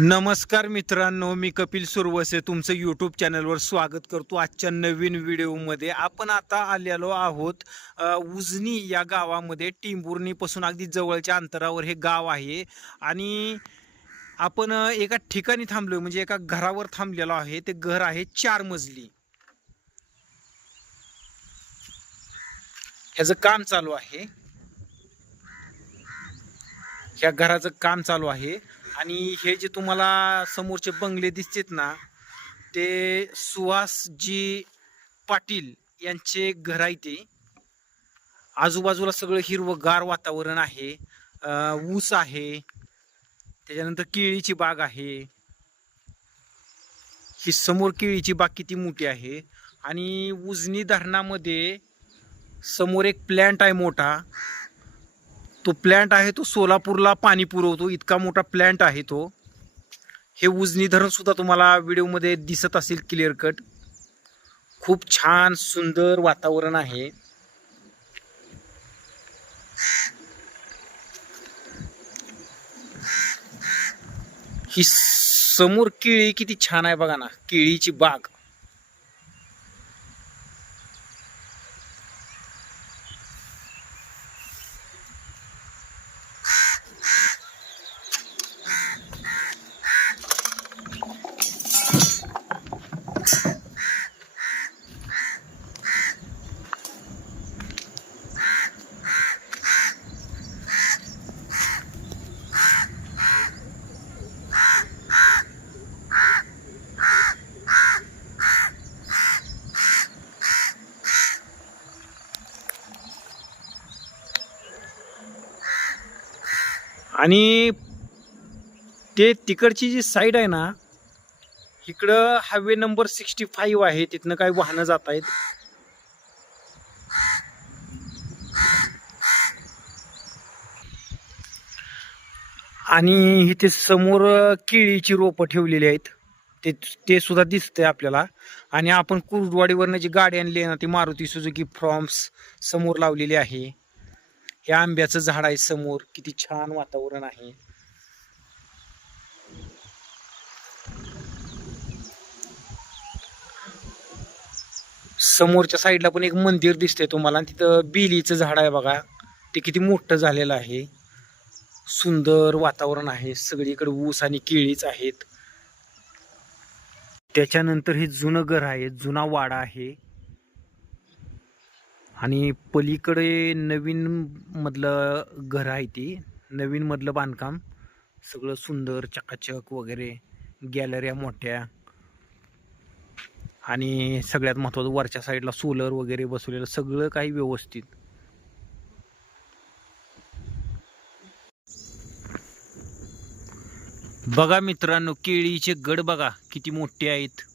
नमस्कार मित्रांनो मी कपिल सुरवसे तुमचं यूट्यूब चॅनलवर स्वागत करतो आजच्या नवीन व्हिडिओमध्ये. आपण आता आलेलो आहोत उजनी या गावामध्ये टिंबुर्णीपासून अगदी जवळच्या अंतरावर हे गाव आहे. आणि आपण एका ठिकाणी थांबलो म्हणजे एका घरावर थांबलेलो आहे. ते घर आहे चार मजली. ह्याचं काम चालू आहे. ह्या घराचं काम चालू आहे. आणि हे जे तुम्हाला समोरचे बंगले दिसतेत ना ते सुहासजी पाटील यांचे घर आहे ते. आजूबाजूला सगळं हिरवगार वातावरण आहे ऊस आहे त्याच्यानंतर केळीची बाग आहे. ही समोर केळीची बाग किती मोठी आहे आणि उजनी धरणामध्ये समोर एक प्लॅन्ट आहे मोठा. तो प्लॅन्ट आहे तो सोलापूरला पाणी पुरवतो. इतका मोठा प्लॅन्ट आहे तो. हे उजनी धरणसुद्धा तुम्हाला व्हिडिओमध्ये दिसत असेल क्लिअर कट खूप छान सुंदर वातावरण आहे. ही समोर केळी किती छान आहे बघा ना. केळीची बाग. आणि ते तिकडची जी साईड आहे ना इकडं हायवे नंबर सिक्स्टी फाईव्ह आहे. तिथनं काही वाहनं जात आहेत. आणि इथे समोर केळीची रोपं ठेवलेली आहेत. ते ते सुद्धा दिसतंय आपल्याला. आणि आपण कुर्डवाडीवरनं जी गाडी आणली आहे ना ती मारुती सुजुकी फ्रॉम्स समोर लावलेली आहे. हे आंब्याचं झाड आहे समोर. किती छान वातावरण आहे. समोरच्या साईडला पण एक मंदिर दिसतंय तुम्हाला. तिथं बिलीचं झाड आहे बघा. ते किती मोठं झालेलं आहे. सुंदर वातावरण आहे. सगळीकडे ऊस आणि केळीच आहेत. त्याच्यानंतर हे जुनं घर आहे. जुना वाडा आहे. आणि पलीकडे नवीन मधलं घर आहे ती. नवीन मधलं बांधकाम. सगळं सुंदर चकाचक वगैरे. गॅलऱ्या मोठ्या. आणि सगळ्यात महत्त्वाचं वरच्या साईडला सोलर वगैरे बसवलेलं. सगळं काही व्यवस्थित. बघा मित्रांनो केळीचे गड बघा किती मोठे आहेत.